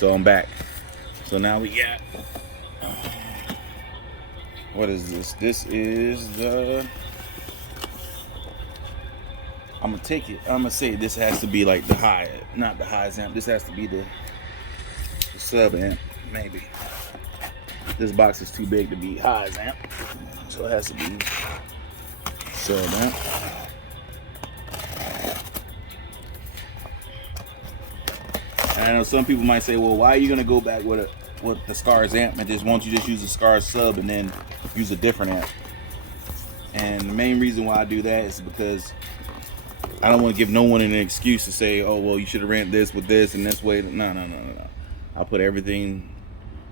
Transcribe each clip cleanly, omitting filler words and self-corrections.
So I'm back. So now we got, what is this? This is the, I'm gonna take it. I'm gonna say this has to be like the high, not the highest amp. This has to be the sub amp, maybe. This box is too big to be highest amp, so it has to be sub amp. And I know some people might say, well, why are you gonna go back with the Skar's amp and just won't you just use the Skar's sub and then use a different amp? And the main reason why I do that is because I don't want to give no one an excuse to say, oh, well, you should have ran this with this and this way. No. I put everything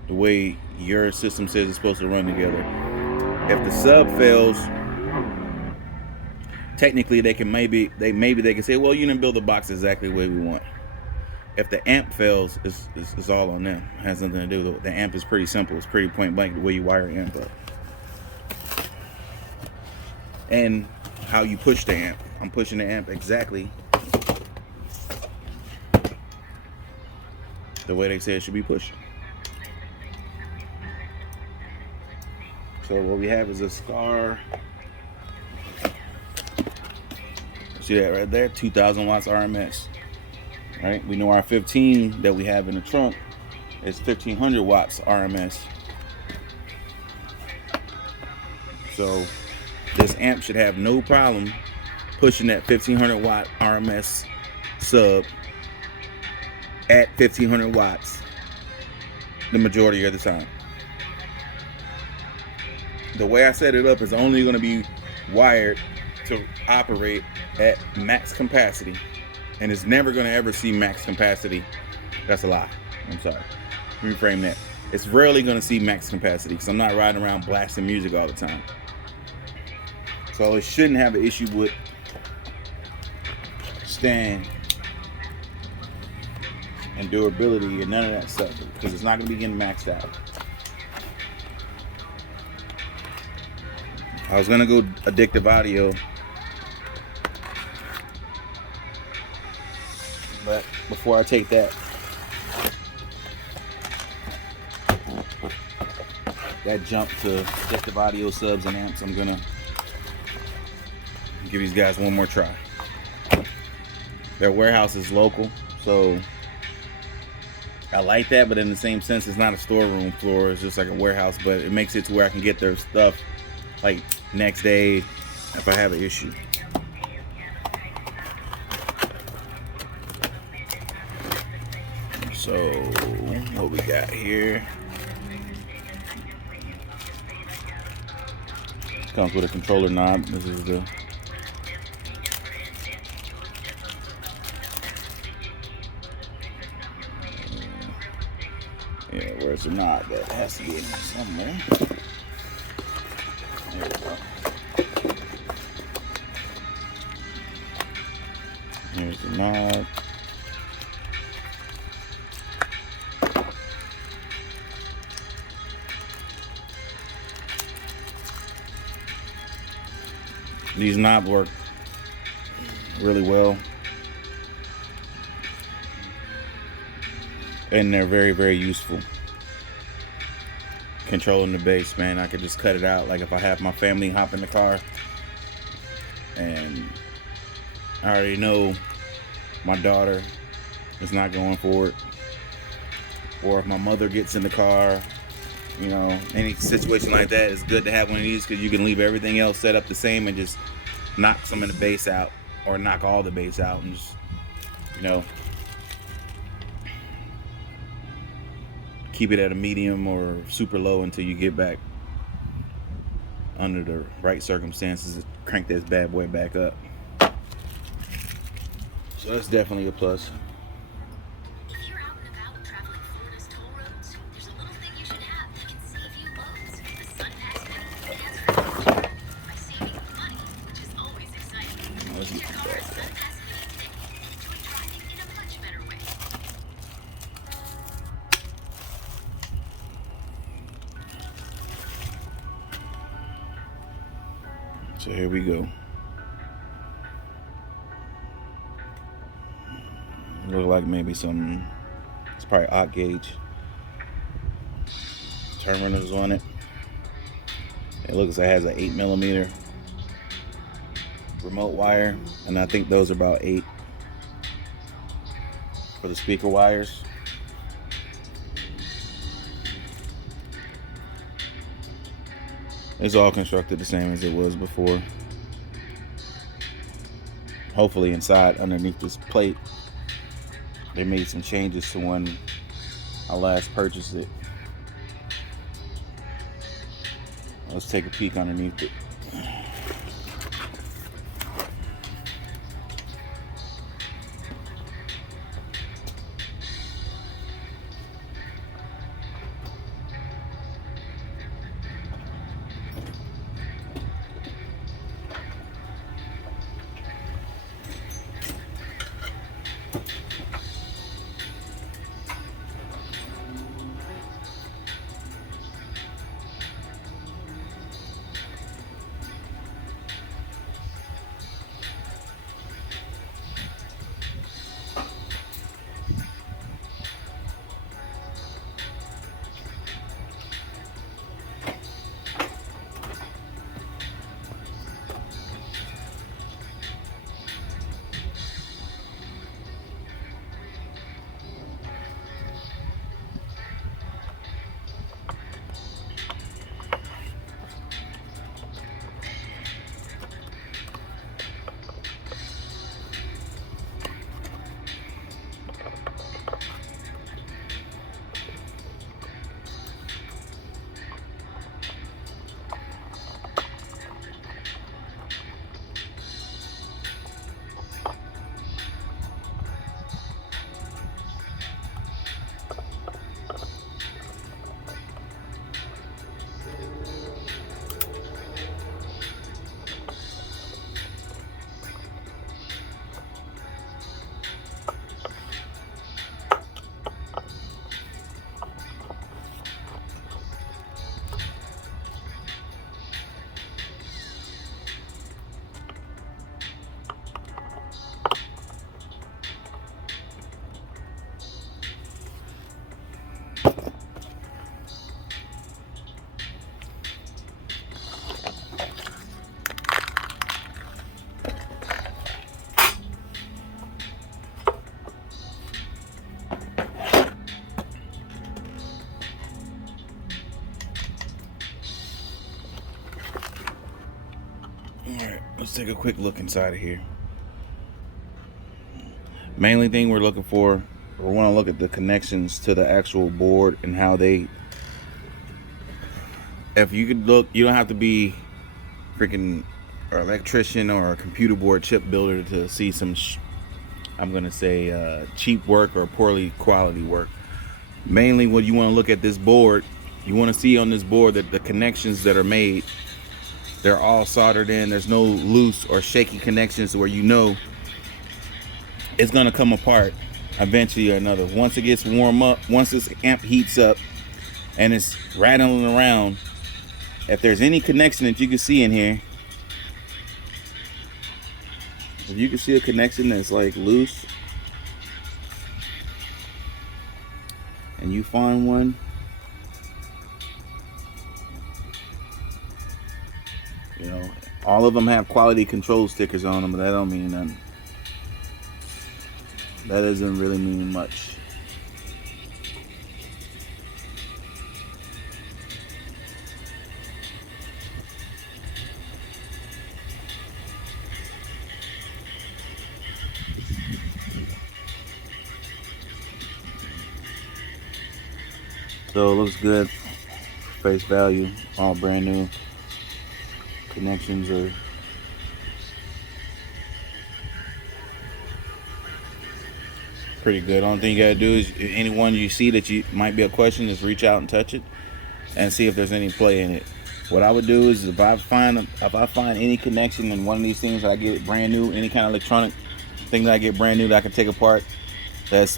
the way your system says it's supposed to run together. If the sub fails, technically they can maybe they can say, well, you didn't build the box exactly the way we want. If the amp fails, it's all on them. It has nothing to do with it. The amp is pretty simple. It's pretty point blank the way you wire amp up. And how you push the amp. I'm pushing the amp exactly the way they say it should be pushed. So what we have is a Skar. See that right there? 2,000 watts RMS. Right? We know our 15 that we have in the trunk is 1,500 watts RMS. So this amp should have no problem pushing that 1,500 watt RMS sub at 1,500 watts the majority of the time. The way I set it up is only going to be wired to operate at max capacity, and it's never going to ever see max capacity. That's a lie. I'm sorry. Reframe that. It's rarely going to see max capacity because I'm not riding around blasting music all the time. So it shouldn't have an issue with stand and durability and none of that stuff because it's not going to be getting maxed out. I was going to go addictive audio, but before I take that jump to addictive audio subs and amps, I'm going to give these guys one more try. Their warehouse is local, so I like that, but in the same sense, it's not a storeroom floor. It's just like a warehouse, but it makes it to where I can get their stuff like next day if I have an issue. So what we got here? Comes with a controller knob. This is the where's the knob? That has to be in somewhere. There we go. Here's the knob. These knobs work really well, and they're very, very useful. Controlling the bass, man, I could just cut it out. Like if I have my family hop in the car and I already know my daughter is not going for it, or if my mother gets in the car, you know, any situation like that, it's good to have one of these because you can leave everything else set up the same and just knock some of the bass out or knock all the bass out and just, you know, keep it at a medium or super low until you get back under the right circumstances. Crank this bad boy back up. So that's definitely a plus. If you're out and about traveling Florida's toll roads, there's a little thing you should have that can save you loads. The Sun Pass Mini Enhanced Travel by saving you money, which is always exciting. Let's get $10 back Sun there. Pass Mini ticket. Enjoy driving in a much better way. So here we go. Look like maybe some probably odd gauge terminals on it. It looks like it has an 8mm remote wire, and I think those are about 8 for the speaker wires. It's all constructed the same as it was before. Hopefully inside underneath this plate they made some changes to when I last purchased it. Let's take a peek underneath it. Alright, let's take a quick look inside of here. Mainly thing we're looking for, we want to look at the connections to the actual board and how they, if you could look, you don't have to be freaking an electrician or a computer board chip builder to see some I'm gonna say cheap work or poorly quality work. Mainly what you want to look at this board, you want to see on this board that the connections that are made, they're all soldered in. There's no loose or shaky connections where you know it's gonna come apart eventually or another. Once it gets warm up, once this amp heats up and it's rattling around, if there's any connection that you can see in here, if you can see a connection that's like loose and you find one, you know, all of them have quality control stickers on them, but that don't mean nothing. That doesn't really mean much. So it looks good, face value, all brand new. Connections are pretty good. Only thing you gotta do is, anyone you see that you might be a question, is reach out and touch it and see if there's any play in it. What I would do is, if I find any connection in one of these things that I get brand new, any kind of electronic thing that I get brand new that I can take apart, that's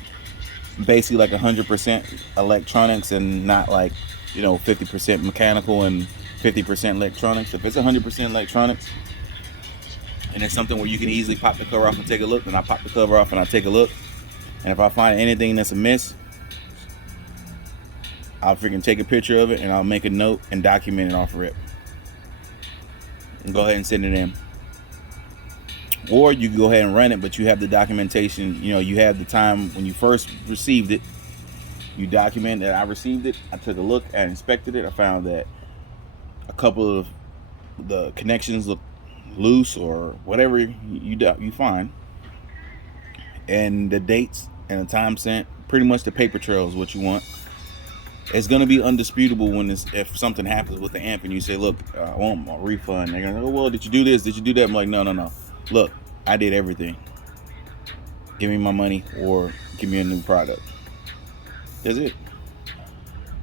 basically like 100% electronics and not like, you know, 50% mechanical and 50% electronics. If it's 100% electronics and it's something where you can easily pop the cover off and take a look, then I pop the cover off and I take a look. And if I find anything that's amiss, I'll freaking take a picture of it and I'll make a note and document it off rip. And go ahead and send it in. Or you can go ahead and run it, but you have the documentation. You know, you have the time when you first received it. You document that I received it. I took a look, I inspected it. I found that a couple of the connections look loose or whatever you find. And the dates and the time sent, pretty much the paper trail is what you want. It's going to be undisputable when if something happens with the amp and you say, look, I want my refund. They're going to go, oh, well, did you do this? Did you do that? I'm like, no. Look, I did everything. Give me my money or give me a new product. That's it.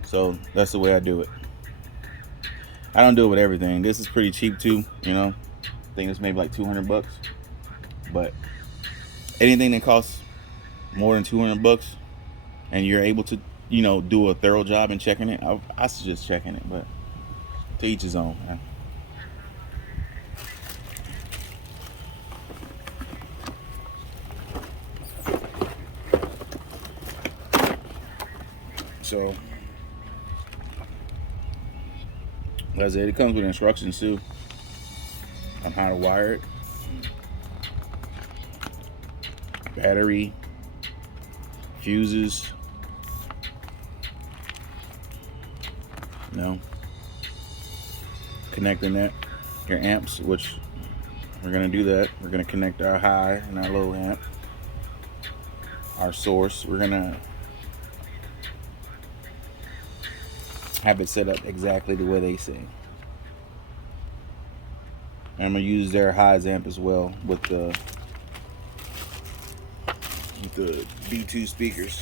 So that's the way I do it. I don't do it with everything. This is pretty cheap too, you know. I think it's maybe like $200. But anything that costs more than $200 and you're able to, you know, do a thorough job in checking it, I suggest checking it, but to each his own, man. So that's it. It comes with instructions too on how to wire it, battery, fuses, you know, connecting that, your amps, which we're gonna do that. We're gonna connect our high and our low amp, our source. We're gonna have it set up exactly the way they say. And I'm gonna use their highs amp as well with the B2 speakers.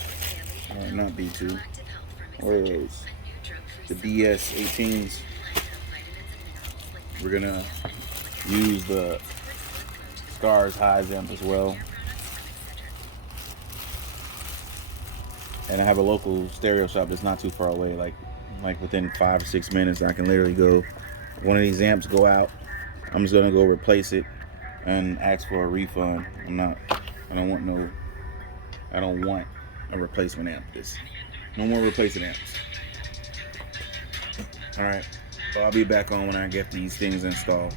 Not B2. What are those? The DS18s. We're gonna use the Skar's highs amp as well. And I have a local stereo shop that's not too far away, like within 5 or 6 minutes I can literally go, one of these amps go out, I'm just gonna go replace it and ask for a refund. I don't want a replacement amp. No more replacing amps. Alright, so I'll be back on when I get these things installed.